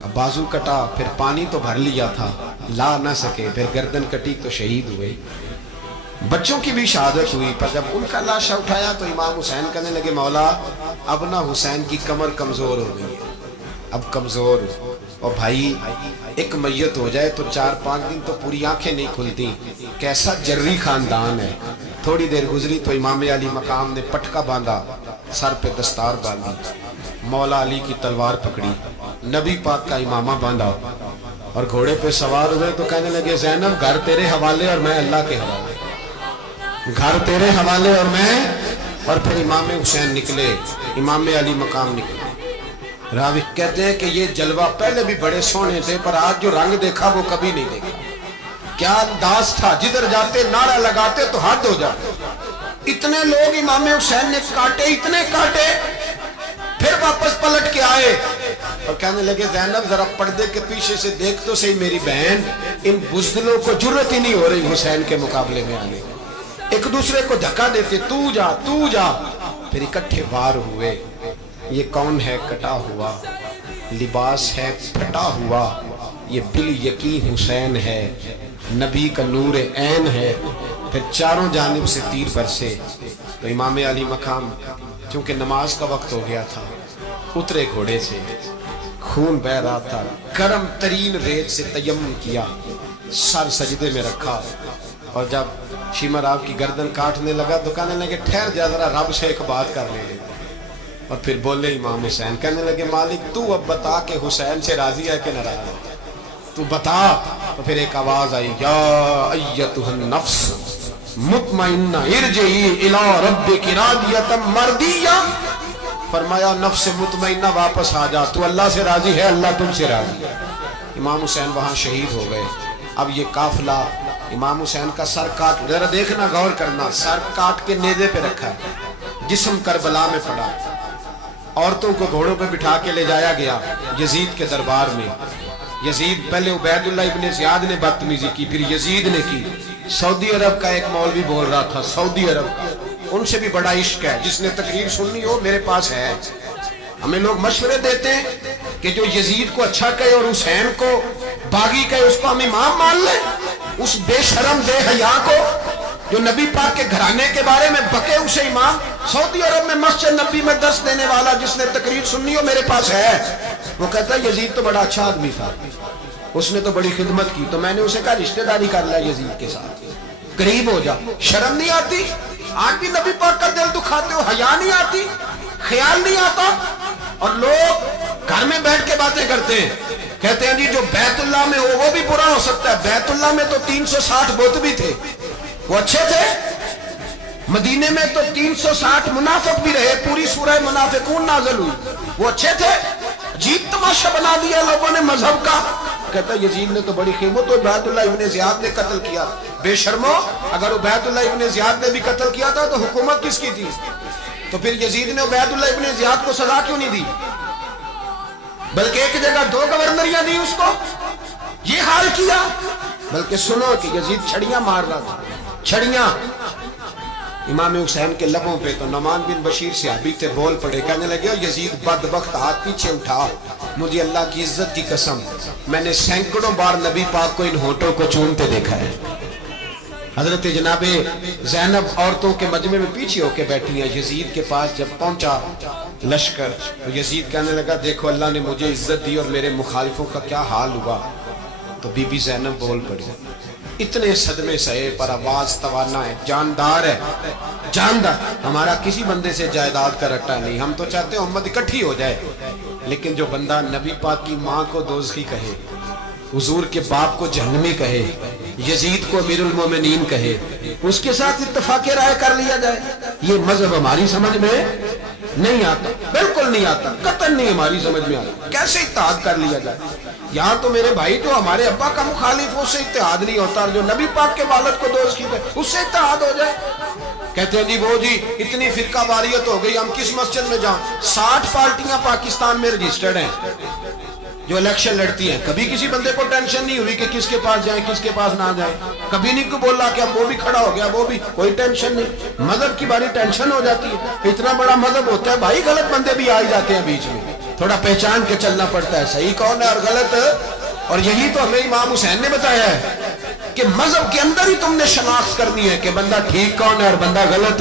बाजू कटा फिर पानी तो भर लिया था, ला न सके, फिर गर्दन कटी तो शहीद हुए। बच्चों की भी शहादत हुई, पर जब उनका लाशा उठाया तो इमाम हुसैन कहने लगे, मौला अब ना हुसैन की कमर कमजोर हो गई है, अब कमजोर। और भाई एक मैयत हो जाए तो 4-5 दिन तो पूरी आंखें नहीं खुलती। कैसा जर्री खानदान है। थोड़ी देर गुजरी तो इमाम अली मकाम ने पटका बांधा, सर पे दस्तार बांधी, मौला अली की तलवार पकड़ी, नबी पाक का इमामा बांधा और घोड़े पे सवार हुए तो कहने लगे, ज़ैनब घर तेरे हवाले और मैं अल्लाह के हवाले, घर तेरे हवाले और मैं। और फिर इमाम हुसैन निकले, इमाम अली मकाम निकले। रावी कहते हैं कि ये जलवा पहले भी बड़े सोने थे, पर आज जो रंग देखा वो कभी नहीं देखा। क्या अंदाज था, जिधर जाते नारा लगाते तो हद हो जाते। इतने लोग इमाम हुसैन ने काटे, इतने काटे, फिर वापस पलट के आए और कहने लगे, ज़ैनब जरा पर्दे के पीछे से देख तो सही मेरी बहन, इन बुज़दिलों को जुर्रत ही नहीं हो रही हुसैन के मुकाबले में आने। एक दूसरे को धक्का देते, तू जा तू जा। फिर इकट्ठे वार हुए। ये कौन है कटा हुआ, लिबास है फटा हुआ, ये बिल यकीन हुसैन है, नबी का नूर ऐन है। फिर चारों जानिब से तीर बरसे तो इमाम अली मकाम चूंकि नमाज का वक्त हो गया था, उतरे घोड़े से, खून बह रहा था, गर्म तरीन रेत से तयम्मुम किया, सर सजदे में रखा और जब शिमर आपकी गर्दन काटने लगा तो कहने लगे, ठहर जा जरा, रब से एक बात कर ले। और फिर बोले इमाम हुसैन, कहने लगे, मालिक तू अब बता के हुसैन से राजी है कि नाराज है, तू बता। तो फिर एक आवाज आई, या अय्यतुहन नफ्स मुतमइन्ना इरजिई इला रब्बिकी रादियतम मर्दिया। फरमाया, नफ्स मुतमइन्ना वापस आ जा, तू अल्लाह से राजी है, अल्लाह तुमसे राजी है। इमाम हुसैन वहां शहीद हो गए। अब ये काफिला इमाम हुसैन का सर काट, जरा देखना गौर करना, सर काट के नेज़े पे रखा है, जिस्म करबला में पड़ा। औरतों को घोड़ों पे बिठा के ले जाया गया यजीद के दरबार में। यजीद, पहले उबैदुल्लाह इब्ने ज़ियाद ने बदतमीजी की, फिर यजीद ने की। सऊदी अरब का एक मौलवी बोल रहा था, सऊदी अरब का, उनसे भी बड़ा इश्क है, जिसने तकरीर सुननी हो मेरे पास है। हमें लोग मशवरे देते हैं कि जो यजीद को अच्छा कहे और हुसैन को बागी कहे, उसको हम इमाम मान लें। उस बेशरम बेहया को जो नबी पाक के घराने के बारे में बके, उसे इमाम। सऊदी अरब में मस्जिद नबी में दर्स देने वाला, जिसने तकरीर सुननी हो मेरे पास है। वो कहता है, यजीद तो बड़ा अच्छा आदमी था, उसने तो बड़ी खिदमत की, तो मैंने उसे कहा रिश्तेदारी कर लिया यजीद के साथ, करीब हो जा। शर्म नहीं आती? आज भी नबी पाक का दिल दुखाते हो, हया नहीं आती, ख्याल नहीं आता। और लोग घर में बैठ के बातें करते हैं, कहते हैं जी जो बैतुल्लाह में हो वो भी बुरा हो सकता है। बैतुल्लाह में तो 360 बुत भी थे, वो अच्छे थे। मदीने में तो 360 मुनाफिक भी रहे, पूरी सूरह मुनाफिकून नाज़िल हुई, वो अच्छे थे। अजीब तमाशा बना दिया लोगों ने मजहब का। कहता यजीद ने तो बड़ी कीमत, तो उबैदुल्लाह इब्ने ज़ियाद ने कत्ल किया। बेशर्मो, अगर उबैदुल्लाह इब्ने ज़ियाद ने भी कत्ल किया था तो हुकूमत किसकी थी? तो फिर यजीद ने उबैदुल्लाह इब्ने ज़ियाद को सजा क्यों नहीं दी, बल्कि एक जगह 2 गवर्नरियां दी उसको? ये हाल किया। बल्कि सुनो कि यजीद छड़ियां मार रहा था, छड़ियां। इमाम हुसैन के लबों पे तो नमान बिन बशीर सहाबी थे, बोल पड़े, कहने लगे, यजीद बदबख्त, हाथ पीछे उठा, मुझे अल्लाह की इज्जत की कसम, मैंने सैकड़ों बार नबी पाक को इन होठों को चूमते देखा है। हजरत जनाबे ज़ैनब औरतों के मजमे में पीछे होके बैठी है। यजीद के पास जब पहुंचा लश्कर तो यजीद कहने लगा, देखो अल्लाह ने मुझे इज्जत दी और मेरे मुखालिफों का क्या हाल हुआ। तो बीबी ज़ैनब बोल पड़ी, इतने सदमे सहे पर आवाज तवाना है, जानदार है, जानदार। हमारा किसी बंदे से जायदाद का रट्टा नहीं, हम तो चाहते हैं उम्मत इकट्ठी हो जाए, लेकिन जो बंदा नबी पाक की माँ को दोज़खी कहे, हुजूर के बाप को जहन्नमी कहे, यजीद को अमीरुल मोमिनीन कहे, उसके साथ इत्तफाक़ राय कर लिया जाए, ये मजहब हमारी समझ में नहीं आता, बिल्कुल नहीं आता, कतई नहीं हमारी समझ में आता। कैसे इत्तेहाद कर लिया जाए? यहाँ तो मेरे भाई जो हमारे अब्बा का मुखालिफ, उससे इत्तेहाद नहीं होता, और जो नबी पाक के वालिद को दोस्त की उससे इत्तेहाद हो जाए। कहते हैं जी वो जी इतनी फिरका वारियत हो गई, हम किस मस्जिद में जाएं? 60 पार्टियां पाकिस्तान में रजिस्टर्ड हैं जो इलेक्शन लड़ती हैं। कभी किसी बंदे को टेंशन नहीं हुई कि किसके पास जाए किसके पास ना जाए, कभी नहीं को बोला कि अब वो भी खड़ा हो गया, वो भी, कोई टेंशन नहीं। मजहब की बारी टेंशन हो जाती है, इतना बड़ा मजहब होता है भाई, गलत बंदे भी आ ही जाते हैं बीच में। थोड़ा पहचान के चलना पड़ता है, सही कौन है और गलत। और यही तो हमें इमाम हुसैन ने बताया है कि मजहब के अंदर ही तुमने शनाख्त करनी है कि बंदा ठीक कौन है और बंदा गलत।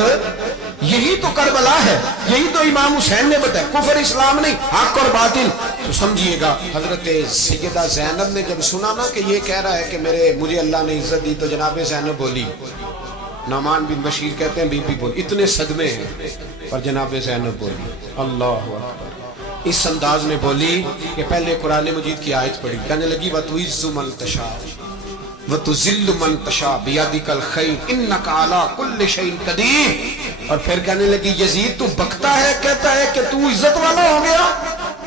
यही तो करबला है, यही तो इमाम हुसैन ने बताया, कुफर इस्लाम नहीं, हक और बातिल। तो समझिएगा, हजरत सैयदा ज़ैनब ने जब सुना ना कि ये कह रहा है कि मुझे अल्लाह ने इज्जत दी, तो जनाब ज़ैनब बोली, नौमान बिन बशीर कहते हैं बीबी बोली, इतने सदमे हैं, पर जनाब ज़ैनब बोली अल्लाह अकबर, इस अंदाज में बोली कि पहले कुरान मजीद की आयत पढ़ी, कहने लगी वतुइज़्ज़ु मन तशा वतुज़िल्लु मन तशा बियदिकल खैर इन्नका अला कुल्लि शैइन कदीर। और फिर कहने लगी यजीद तू बकता है, कहता है कि तू इज्जत वाला हो गया,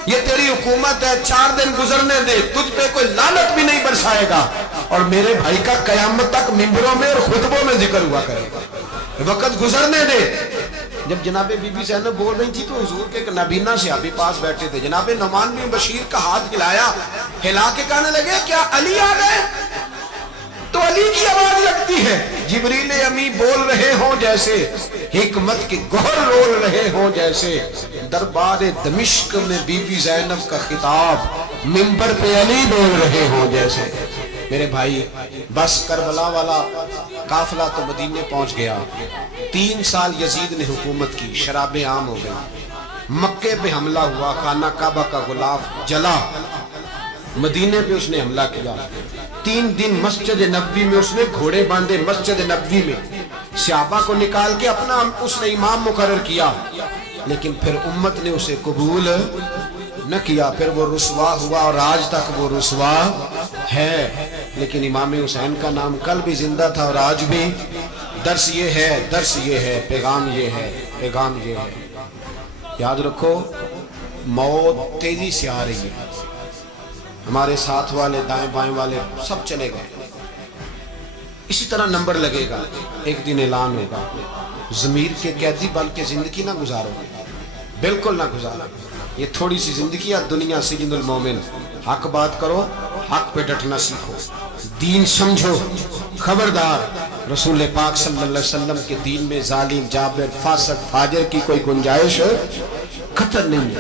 ये तेरी हुकूमत है, 4 दिन गुजरने दे, तुझ पे कोई लानत भी नहीं बरसाएगा, और मेरे भाई का कयामत तक मिंबरों में और खुतबों में जिक्र हुआ करेगा, वक्त गुजरने दे। जब जनाबे बीबी ज़ैनब बोल रही थी तो हुजूर के एक नबीना सहाबी पास बैठे थे, जनाबे नौमान बिन बशीर का हाथ हिलाया, हिला के कहने लगे क्या अली आ गए? तो अली की आवाज लगती है, जिब्रील अमी बोल रहे हो जैसे, हिकमत के गोहर रोल रहे हो जैसे, दरबार दमिश्क में बीबी ज़ैनब का खिताब, मिंबर पे अली बोल रहे हो जैसे। मेरे भाई, बस करबला वाला काफिला तो मदीने पहुंच गया, 3 साल यजीद ने हुकूमत की, शराबें आम हो गई, मक्के पे हमला हुआ, खाना काबा का गुलाफ जला, मदीने पे उसने हमला किया, 3 दिन मस्जिद नबवी में उसने घोड़े बांधे, मस्जिद नबवी में सहाबा को निकाल के अपना उसने इमाम मुकर्रर किया, लेकिन फिर उम्मत ने उसे कबूल न किया, फिर वो रुसवा हुआ और आज तक वो रुसवा है। लेकिन इमाम हुसैन का नाम कल भी जिंदा था और आज भी। दर्स ये है, दर्स ये है, पैगाम ये है, पैगाम ये है, याद रखो मौत तेजी से आ रही है, हमारे साथ वाले दाएं बाएं वाले सब चले गए, इसी तरह नंबर लगेगा, एक दिन ऐलान होगा, ज़मीर के कैदी बन के जिंदगी ना गुजारो, बिल्कुल ना गुजारो, ये थोड़ी सी जिंदगी है, दुनिया सिजनुल मोमिन। हक बात करो, हक पे डटना सीखो, दीन समझो, खबरदार रसूल पाक सल्लल्लाहु अलैहि वसल्लम के दीन में जालिम जाबिर फासिक फाजिर की कोई गुंजाइश खतर नहीं है।